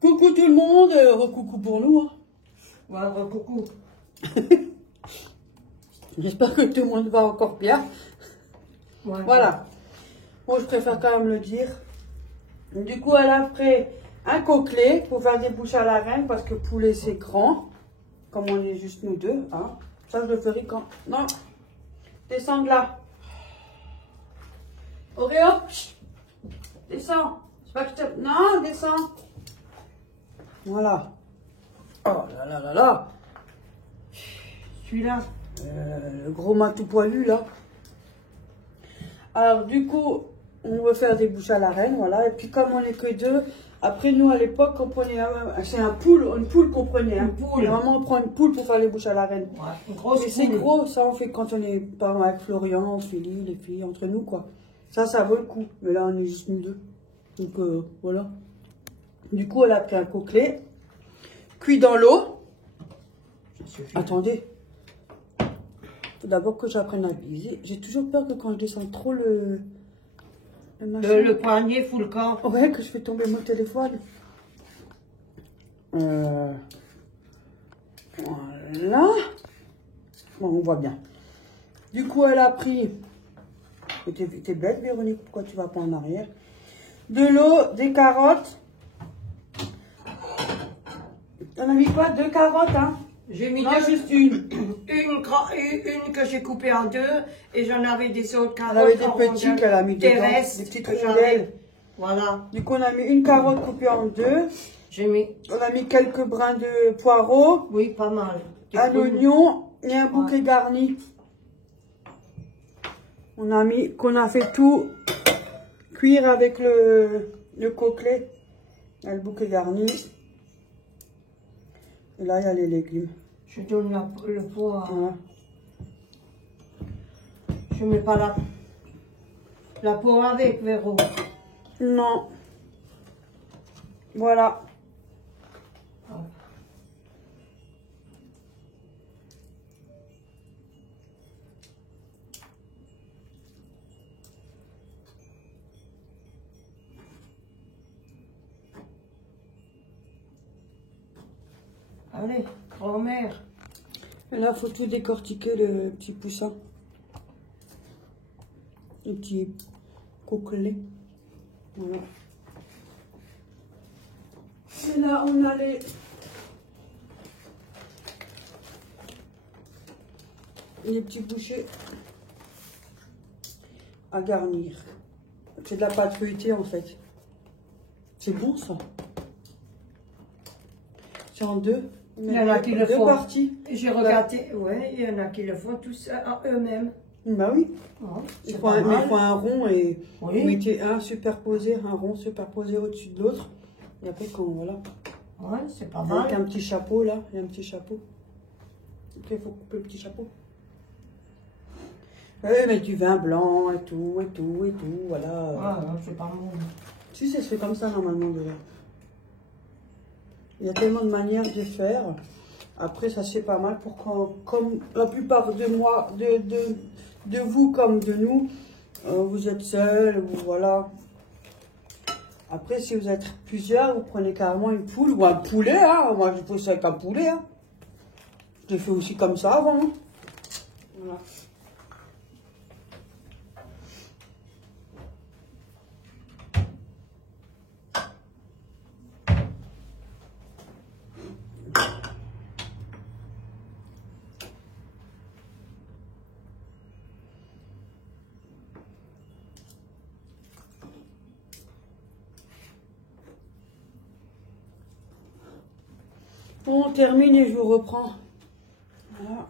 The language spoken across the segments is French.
Coucou tout le monde, recoucou pour nous. Hein. Ouais, recoucou. J'espère que tout le monde va encore bien. Ouais, voilà. Moi, je préfère quand même le dire. Du coup, elle a fait un coquelet pour faire des bouches à la reine parce que poulet, c'est grand. Comme on est juste nous deux. Hein. Ça, je le ferai quand... Non. Descends de là. Oreo. Descends. C'est pas que je te... Non, descends. Voilà. Oh là là là là. Celui-là. Le gros matou poilu là. Alors du coup, on veut faire des bouches à la reine, voilà. Et puis comme on n'est que deux, après nous à l'époque, on prenait, c'est une poule qu'on prenait. Hein. Une poule. Vraiment, on prend une poule pour faire les bouches à la reine. Ouais, une grosse Mais c'est poule. gros, ça on fait quand on est par exemple avec Florian, Philly, les filles, entre nous quoi. Ça vaut le coup. Mais là on est juste nous deux. Donc voilà. Du coup, elle a pris un coquelet, cuit dans l'eau. Attendez. Faut d'abord que j'apprenne à viser. J'ai toujours peur que quand je descends trop le poignet fout le corps. Ouais, que je fais tomber mon téléphone. Voilà. Bon, on voit bien. Du coup, elle a pris... T'es bête, Véronique, pourquoi tu vas pas en arrière? De l'eau, des carottes. On a mis quoi? 2 carottes, hein? J'ai mis non, deux, juste une. Une que j'ai coupée en deux et j'en avais des autres carottes. Elle avait des petits qu'elle a mis dedans, des petites rondelles. Voilà. Du coup, on a mis une carotte coupée en deux. On a mis quelques brins de poireaux. Oui, pas mal. Un oignon et un bouquet garni. Qu'on a fait tout cuire avec le coquelet. Et le bouquet garni. Et là, il y a les légumes. Je donne le pot à... Voilà. Je mets pas la peau avec, Véro. Non. Voilà. Allez, grand-mère. Et là, il faut tout décortiquer le petit poussin. Le petit coquelet. Voilà. Et là, on a les petits bouchées à garnir. C'est de la pâte feuilletée en fait. C'est bon ça. C'est en deux. Il y en a qui le deux font. parties. J'ai regardé, ouais, il y en a qui le font tous eux-mêmes. Bah oui. Oh, Il faut un rond et oui. vous mettez un rond superposé au-dessus de l'autre. Et après quand voilà. Ouais, c'est pas mal. Avec un petit chapeau là, il y a un petit chapeau. Après il faut couper le petit chapeau. Oui, mais du vin blanc et tout, voilà. Ah, non, c'est pas bon. Si, ça se fait comme ça normalement déjà. Il y a tellement de manières de faire. Après, ça se fait pas mal pour quand, comme la plupart de moi, de vous comme de nous, vous êtes seuls, voilà. Après, si vous êtes plusieurs, vous prenez carrément une poule ou un poulet, hein. Moi, je fais ça avec un poulet, hein. Je l'ai fait aussi comme ça avant, hein. Voilà. Bon, on termine et je vous reprends. Voilà.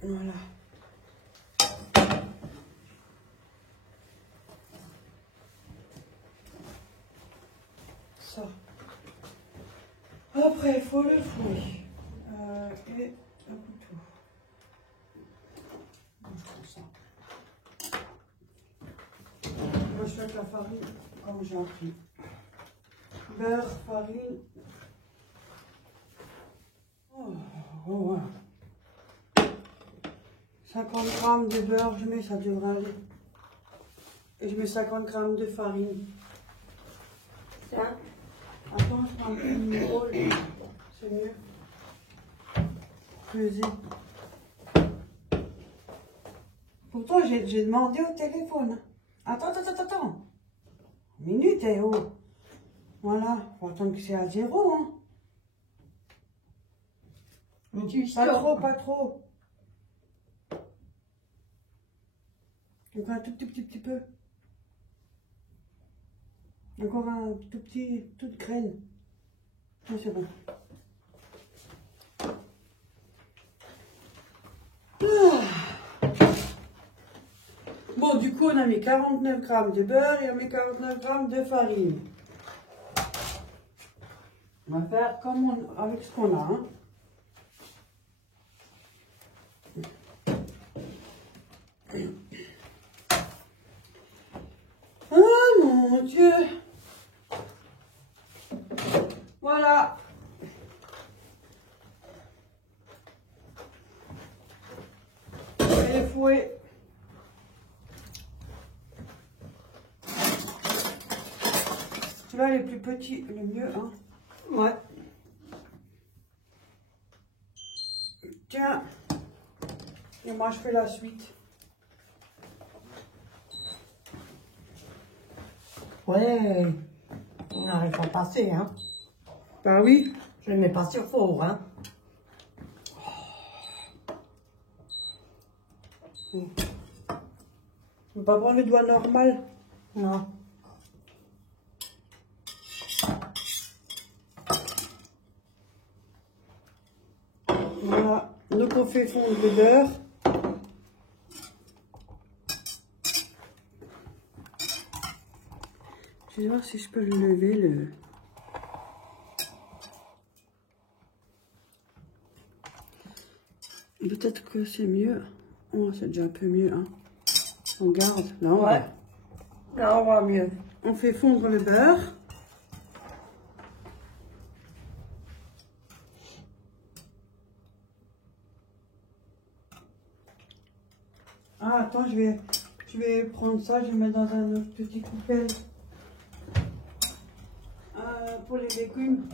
Voilà. Ça. Après, il faut le fouet et un couteau. Je fais la farine comme j'ai appris. Beurre, farine. Oh, ouais. 50 grammes de beurre, je mets, ça devrait aller. Et je mets 50 grammes de farine. Ça. Attends, je prends une rôle. C'est mieux. Peser. Pourtant, j'ai demandé au téléphone. Attends. Une minute, eh oh. Voilà, faut attendre que c'est à 0, hein. Pas trop. Donc un tout petit peu. Encore un tout petit, toute graine. Ah, c'est bon. Ah. Bon, du coup, on a mis 49 grammes de beurre et on met 49 grammes de farine. On va faire comme avec ce qu'on a. Hein. Oh mon Dieu! Voilà. Et le fouet. Celui-là, les plus petits, le mieux, hein. Ouais. Tiens. Et moi, je fais la suite. Ouais. On n'arrive pas à passer, hein. Bah oui. Je ne mets pas sur four, hein. On ne peut pas prendre le doigt normal. Non. Voilà. Donc on fait fondre le beurre. Je vais voir si je peux le lever le. Peut-être que c'est mieux. Oh, c'est déjà un peu mieux, hein. On garde. Non, Ouais. Là, on voit mieux. on fait fondre le beurre. Ah, attends, je vais prendre ça, je vais mettre dans un autre petit coupelle. Pour les légumes.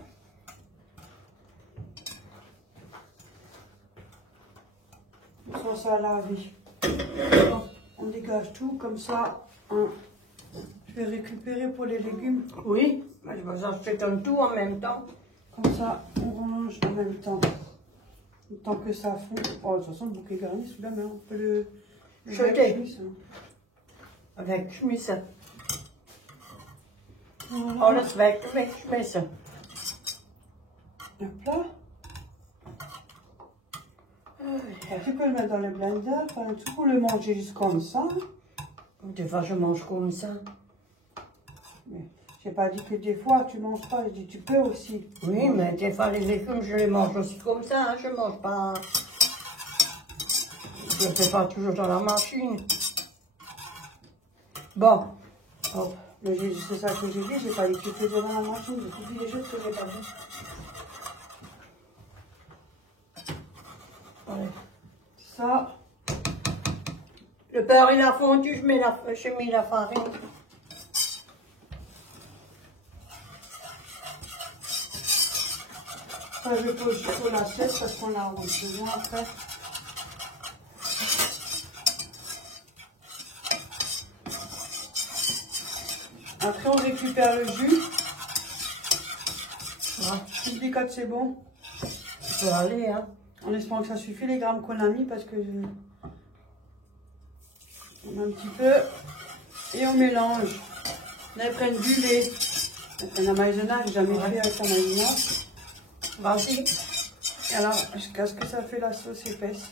Sans ça à laver. On dégage tout comme ça. Hein. Je vais récupérer pour les légumes. Oui. Mais je vous en fais un tout en même temps. Comme ça, on range en même temps. Le temps que ça fond. Oh, de toute façon, le bouquet garni, celui-là, mais on peut le jeter. chemise, hein. Avec chemise. Voilà. Alles wegschmissen. Hop là. Tu peux le mettre dans le blender, enfin, tu peux le manger juste comme ça. Des fois, je mange comme ça. Mais j'ai pas dit que des fois tu manges pas, j'ai dit tu peux aussi. Oui, mais des fois, les légumes, je les mange aussi comme ça. Hein. Je mange pas. Je ne fais pas toujours dans la machine. Bon. Oh, mais c'est ça que j'ai dit, j'ai pas dit que tu faisais dans la machine, j'ai tout dit les choses que j'ai pas dit. Allez. Ça, Le beurre, il a fondu, j'ai mis la farine. ça je pose sur l'assiette parce qu'on a besoin après. Après on récupère le jus. Voilà. Tu me dis quand c'est bon. Ça peut aller, hein. En espérant que ça suffit les grammes qu'on a mis parce que on met un petit peu et on mélange. Là ils prennent du lait. Ils prennent la maïzena, j'ai jamais fait avec la maïzena. Vas-y. Et alors jusqu'à ce que ça fait la sauce épaisse.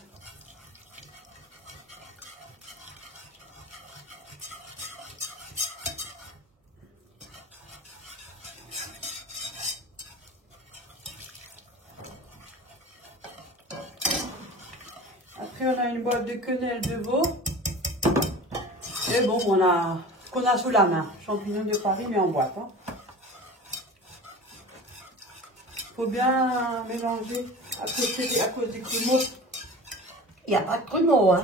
après, on a une boîte de quenelle de veau. Et bon, qu'on a sous la main. Champignons de Paris, mais en boîte. Hein. Faut bien mélanger à cause des grumeaux. Il n'y a pas de grumeaux, hein.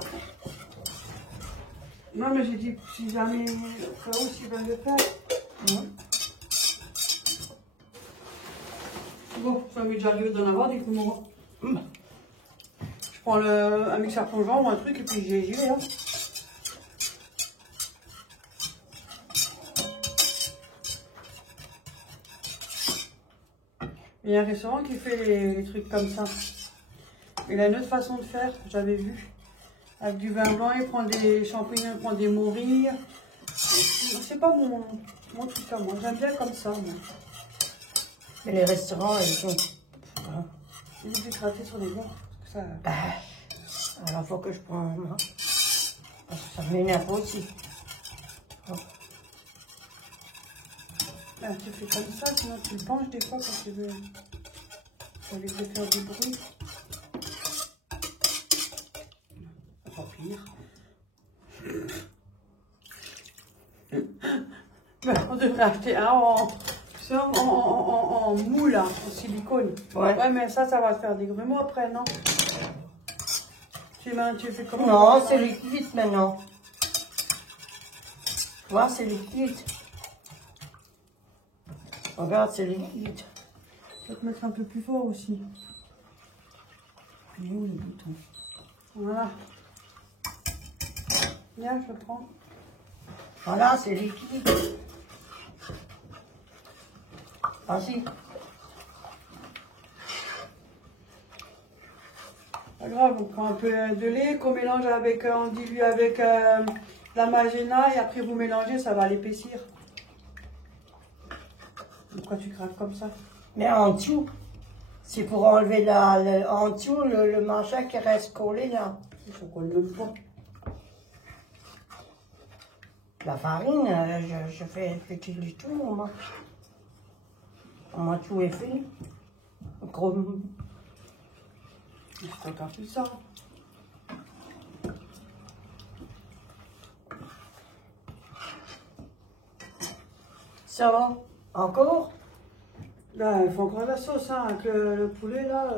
Non, mais j'ai dit, si jamais, au cas où, s'il va le faire. Bon, ça m'est déjà arrivé d'en avoir des grumeaux. Je prends un mixeur plongeant ou un truc et puis j'y vais. Hein. Il y a un restaurant qui fait les trucs comme ça. Il a une autre façon de faire, j'avais vu. Avec du vin blanc, il prend des champignons, il prend des morilles. C'est pas mon truc à moi. J'aime bien comme ça, moi. Mais les restaurants, ils sont... Ils ont gratté sur les bords. Ça... alors, faut que je prenne... Parce que ça m'énerve aussi. Là, tu fais comme ça, sinon tu le penches des fois quand tu veux. Ça lui fait faire du bruit. Pas pire. On devrait acheter un en moule, hein, en silicone. Ouais, mais ça va te faire des grumeaux après, non? Tu fais comment? Non, c'est liquide maintenant. Tu vois, c'est liquide. Regarde, c'est liquide. Je vais te mettre un peu plus fort aussi. Il est où le bouton? Voilà. Viens, je prends. Voilà, c'est liquide. Vas-y. Pas grave, on prend un peu de lait qu'on mélange avec, on dilue avec la maïzena et après vous mélangez, ça va l'épaissir. Pourquoi tu craques comme ça? Mais en dessous, c'est pour enlever en dessous le machin qui reste collé là. Ça colle même pas. La farine, je fais petit du tout, moi. Moi, tout est fait. Gros. Je t'entends tout ça. Ça va? Encore? Là, il faut encore la sauce, hein, avec le poulet, là.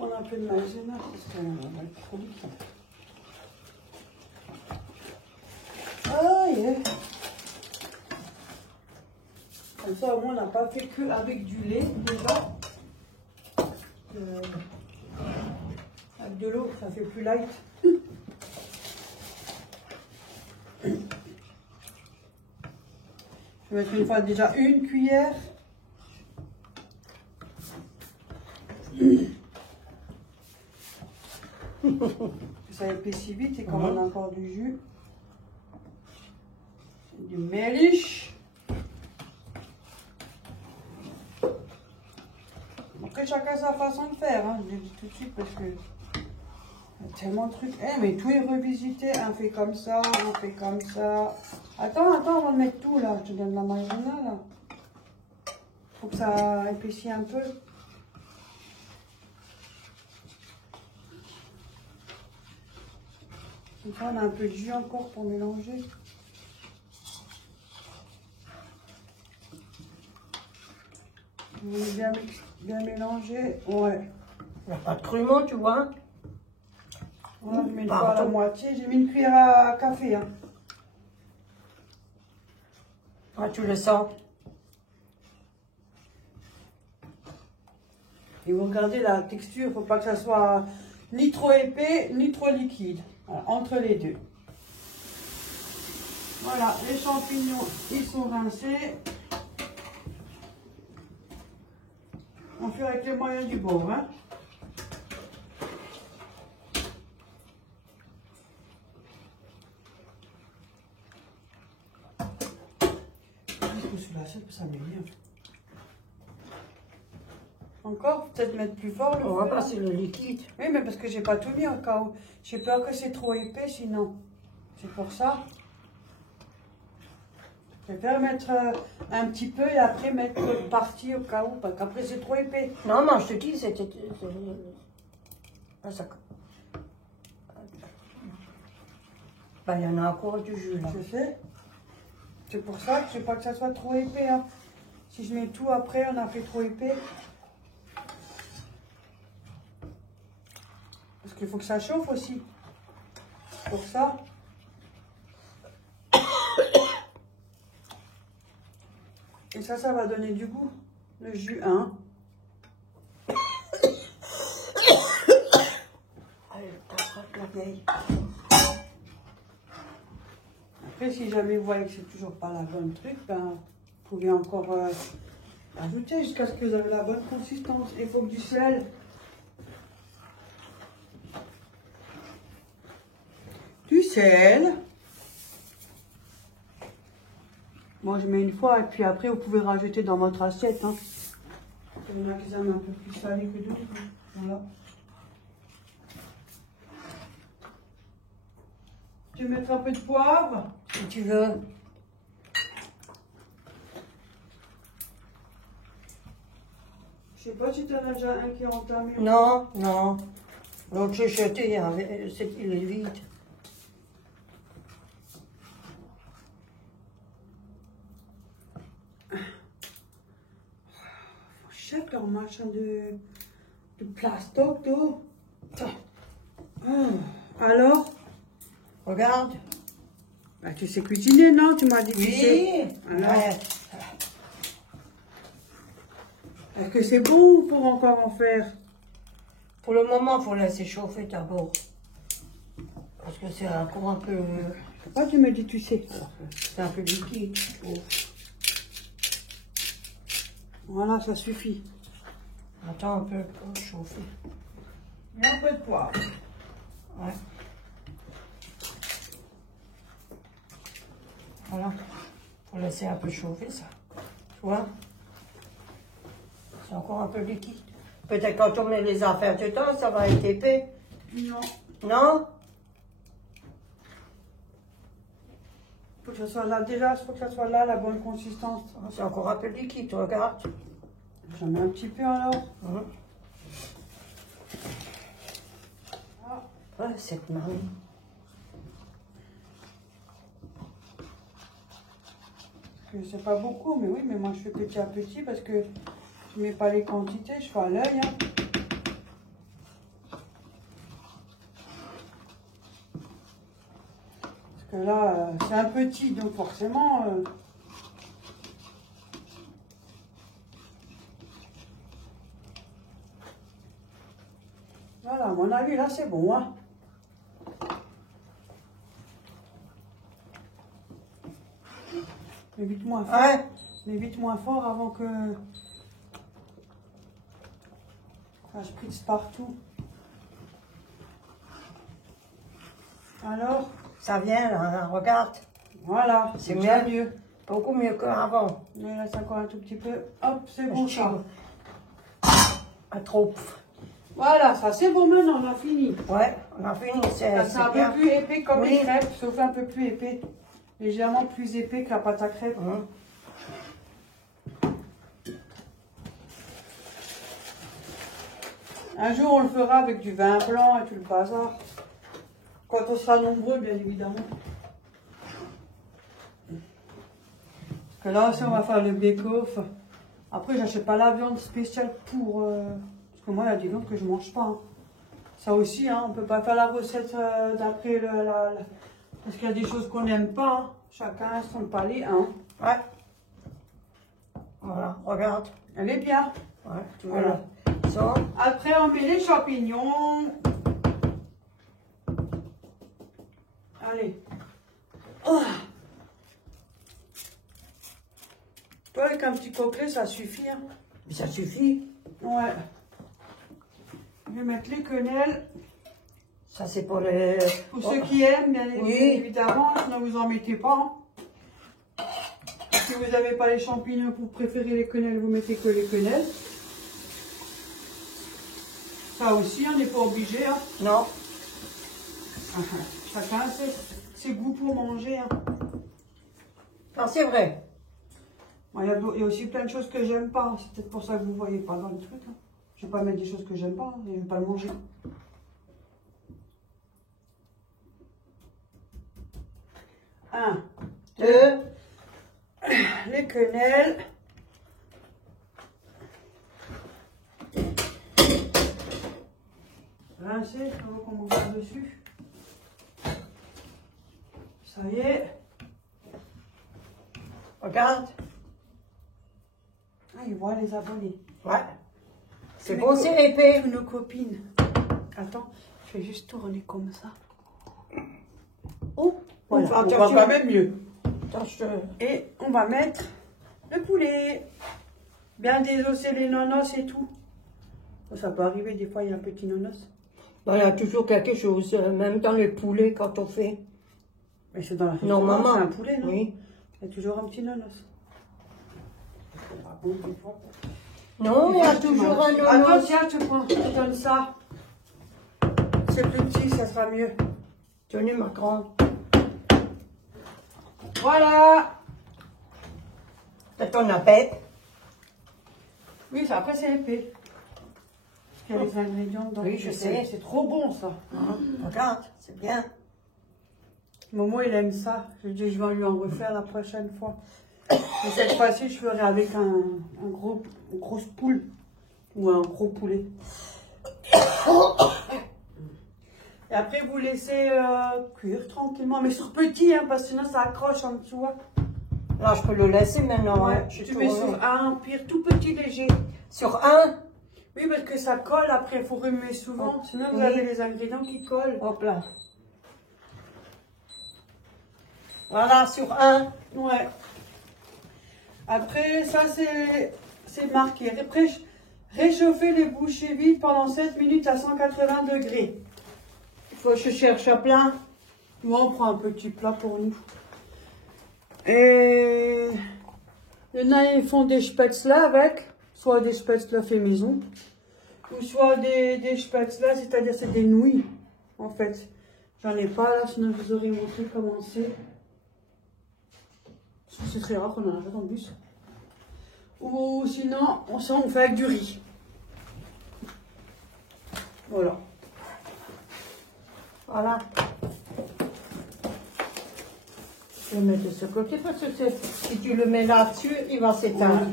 On a un peu de maïzena, parce qu'on va le trop vite. Ah, yeah. Comme ça, au moins, on n'a pas fait que avec du lait, déjà. Avec de l'eau, ça fait plus light. Je vais mettre une fois déjà une cuillère. Ça épaissit vite et comme on a encore du jus, du méliche. Après chacun sa façon de faire, hein. Je le dis tout de suite parce que il y a tellement de trucs. Eh, mais tout est revisité, on fait comme ça, on fait comme ça. Attends, on va mettre tout là, je te donne la maïzena là. Faut que ça épaissit un peu. Comme ça, on a un peu de jus encore pour mélanger. On est bien mélangé. Ouais. Il n'y a pas de grumeaux, tu vois. Voilà, je mets une fois à la moitié. J'ai mis une cuillère à café. Hein. Ah, tu le sens. Et vous regardez la texture, il ne faut pas que ça soit ni trop épais, ni trop liquide. Voilà, entre les deux. Voilà, les champignons, ils sont rincés. On fait avec les moyens du bord. Hein. Sous l'assiette, ça m'énerve. Encore, peut-être mettre plus fort le On va feu, passer le liquide. Oui, mais parce que j'ai pas tout mis au cas où. J'ai peur que c'est trop épais sinon. C'est pour ça. Je préfère mettre un petit peu et après mettre l'autre partie au cas où, parce qu'après c'est trop épais. Non, non, je te dis, c'était... Ah, ça... Ben, il y en a encore du jus, là. Je sais. C'est pour ça que je veux pas que ça soit trop épais. Hein. Si je mets tout après, on a fait trop épais. Parce qu'il faut que ça chauffe aussi. Pour ça. Et ça va donner du goût. Le jus 1. Allez, t'attrapes la vieille. Après, si jamais vous voyez que c'est toujours pas la bonne truc, ben, vous pouvez encore ajouter jusqu'à ce que vous avez la bonne consistance. Il faut que du sel. Du sel. Moi, je mets une fois et puis après, vous pouvez rajouter dans votre assiette. Hein. Il y en a qui aiment un peu plus salé que d'autres. Voilà. Tu veux mettre un peu de poivre? Si tu veux. Je sais pas si tu en as déjà un qui est entamé. Non, non. L'autre, j'ai jeté, il est vide. Chaque leur machin de plastoc d'eau. Alors? Regarde. Bah, tu sais cuisiner, non? Tu m'as dit que tu sais. Oui. Alors? Ouais. Est-ce que c'est bon ou pour encore en faire? Pour le moment, il faut laisser chauffer d'abord. Parce que c'est encore un peu... Pourquoi tu me dis tu sais? C'est un peu liquide, je trouve. Voilà, ça suffit. Attends un peu pour chauffer. Et un peu de poivre. Ouais. Voilà. Faut laisser un peu chauffer ça. Tu vois? C'est encore un peu liquide. Peut-être quand on met les affaires dedans, ça va être épais. Non. Non? Faut que ça soit là. Déjà, il faut que ça soit là, la bonne consistance. C'est encore un peu liquide, regarde. J'en mets un petit peu alors. Ah. Ouais, cette marine. C'est pas beaucoup, mais oui, mais moi je fais petit à petit parce que je mets pas les quantités, je fais à l'œil. Hein. Parce que là, c'est un petit, donc forcément... Voilà, à mon avis, là c'est bon. Hein. Mais vite moins fort. Ouais. Mais vite moins fort avant que ça spritze partout. Alors, Ça vient là, regarde. voilà, C'est déjà mieux. mieux. Beaucoup mieux qu'avant. Il reste encore un tout petit peu. Hop, c'est bon ça. Pas trop. Voilà, ça c'est bon maintenant, on a fini. Ouais, on a fini. C'est un peu bien. plus épais comme Oui. les crêpes, sauf un peu plus épais. Légèrement plus épais que la pâte à crêpes. Un jour, on le fera avec du vin blanc et tout le bazar. Quand on sera nombreux, bien évidemment. Parce que là aussi, on va faire le bake-off. Après, j'achète pas la viande spéciale pour... Parce que moi, il y a des viandes que je mange pas. Hein. Ça aussi, hein, on peut pas faire la recette d'après parce qu'il y a des choses qu'on n'aime pas. Hein. Chacun a son palais. Hein. Ouais. Voilà, regarde. Elle est bien. Ouais, tu Voilà. Ça. Après, on met les champignons. Allez. Oh. Toi, avec un petit coquelet, ça suffit. Hein. Mais ça suffit. Ouais. Je vais mettre les quenelles. Ça, c'est pour les... Pour ceux qui aiment, bien Oui. évidemment. Sinon, vous en mettez pas. Hein. Si vous n'avez pas les champignons, vous préférez les quenelles, vous mettez que les quenelles. Ça aussi, on n'est pas obligé. Hein. Non. Chacun ses goûts pour manger. Hein. Non, c'est vrai. Il y a aussi plein de choses que j'aime pas. C'est peut-être pour ça que vous ne voyez pas dans le truc. Hein. Je vais pas mettre des choses que j'aime pas. Je vais pas le manger. Un, deux, les quenelles. Rincer avant qu'on monte dessus. Ça y est. Regarde. Ah, ils voient les abonnés. Ouais. C'est bon, c'est épais. Nos copines. Attends, je vais juste tourner comme ça. Oh, voilà. On voit quand même mieux. Et on va mettre le poulet. Bien désosser les nonos et tout. Ça peut arriver, des fois, il y a un petit nonos. Il y a toujours quelque chose, même dans les poulets, quand on fait. Mais c'est dans la normalement, c'est un poulet, non? Oui. Il y a toujours un petit nonos. Non, il y a toujours un nonos. Attends, tiens, je te donne ça. C'est plus petit, ça sera mieux. Tenez ma grande. Voilà. C'est ton appel. Oui, ça, après c'est épais. Il y a les ingrédients dedans. Oui, je sais. C'est trop bon, ça. Regarde, c'est bien. Momo, il aime ça. Je dis, je vais lui en refaire la prochaine fois. Et cette fois-ci, je ferai avec une grosse poule. Ou un gros poulet. Et après, vous laissez cuire tranquillement. Mais sur petit, hein, parce que sinon, ça accroche en dessous. Hein. Là, je peux le laisser maintenant. Ouais, Hein. tu mets sur un pire tout petit léger. Sur un? Oui, parce que ça colle après, il faut remuer souvent. Oh, Sinon, vous oui. avez les ingrédients qui collent. Hop là. Voilà, sur un. Ouais. Après, ça, c'est marqué. Après, réchauffer les bouchées vides pendant 7 minutes à 180 degrés. Il faut que je cherche un plat. Moi, on prend un petit plat pour nous. Et il y en a, ils font des spätzle avec, soit des spätzle fait maison, ou soit des spätzle, c'est-à-dire c'est des nouilles, en fait. J'en ai pas là, sinon je vous aurais montré comment c'est. C'est très rare qu'on en achète en bus. Ou sinon, on fait avec du riz. Voilà. Voilà. Je vais le mettre de ce côté parce que si tu le mets là-dessus, il va s'éteindre.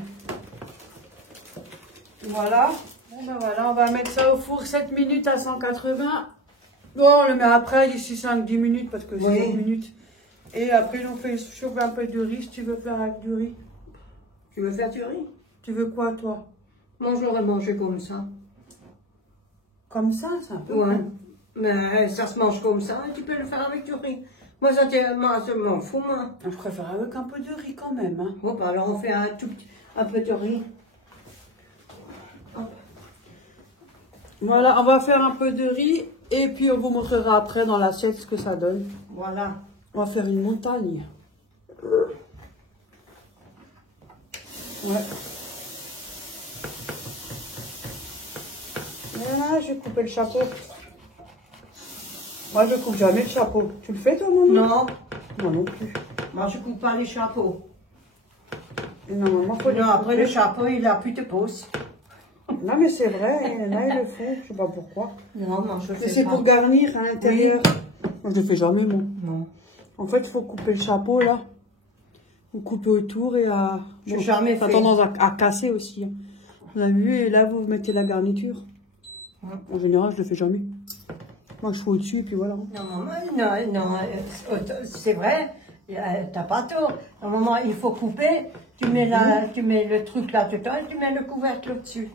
Voilà. Bon ben voilà, on va mettre ça au four 7 minutes à 180. Bon, on le met après, d'ici 5-10 minutes parce que c'est 10 minutes. Et après, on fait chauffer un peu de riz si tu veux faire avec du riz. Tu veux faire du riz? Tu veux quoi, toi? Moi, je l'aurais mangé comme ça. Comme ça, c'est un peu. Ouais. Bon. Mais ça se mange comme ça et tu peux le faire avec du riz. Moi, ça m'en fout, moi. Je préfère avec un peu de riz quand même. Hein. Bon, bah, alors on fait un peu de riz. Hop. Voilà, on va faire un peu de riz et puis on vous montrera après dans l'assiette ce que ça donne. Voilà. On va faire une montagne. Ouais. Voilà, je vais couper le chapeau. Moi, je coupe jamais le chapeau. Tu le fais, toi, maman? Non. Moi non plus. Moi, je coupe pas les chapeaux. Et non, maman, faut Non, après, le chapeau, il a plus de pouce. Non, mais c'est vrai, il y en a, ils le font. Je sais pas pourquoi. Non, moi, je Mais fais c'est pas. pour garnir à l'intérieur. Moi, je le fais jamais, moi. Non. En fait, il faut couper le chapeau, là. Vous coupez autour et à... J'ai jamais ça a fait. tendance à casser aussi. Hein. Vous avez vu, et là, vous mettez la garniture. En général, je le fais jamais. Moi, je fais au-dessus, et puis voilà. Non, c'est vrai, t'as pas tort. Normalement, il faut couper, tu mets le truc là-dedans et tu mets le couvercle au-dessus.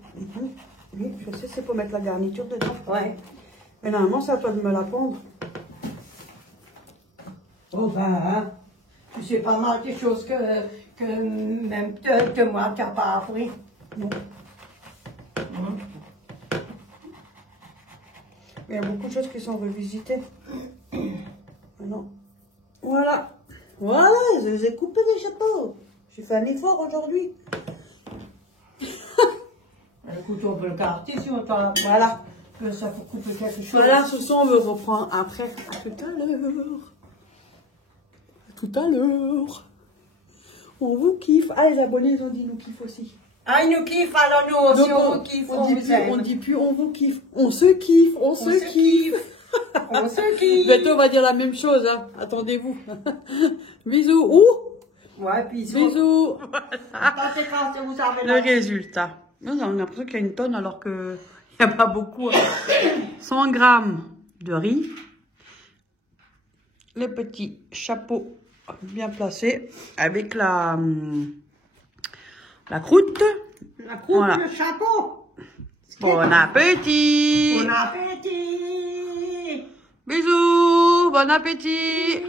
Oui, je sais, c'est pour mettre la garniture dedans. Ouais. Mais normalement, c'est à toi de me la pendre. Oh ben, hein, tu sais pas mal des choses que même de moi, t'as pas appris. Non. Mais il y a beaucoup de choses qui sont revisitées. Non. Voilà. Voilà, je les ai coupés des chapeaux. J'ai fait un effort aujourd'hui. Écoute, on peut le garder si on t'en... Voilà. que ça faut couper quelque chose. Voilà, ce soir, on me reprend après. À tout à l'heure. À tout à l'heure. On vous kiffe. Ah, les abonnés, ils ont dit nous kiffe aussi. Ah, ils nous kiffent, alors nous aussi, Donc, on vous kiffe, on dit vous plus, aime. on dit plus on vous kiffe. On se kiffe, on se kiffe. On se kiffe. Bientôt, on va dire la même chose. Hein. Attendez-vous. Bisous. Ouh. Ouais, bisous. Bisous. Quand vous avez Le résultat. On a l'impression qu'il y a une tonne alors qu'il n'y a pas beaucoup. 100 grammes de riz. Le petit chapeau bien placé avec la croûte. La croûte, voilà. Le chapeau. Bon appétit. Bon appétit. Bisous. Bon appétit.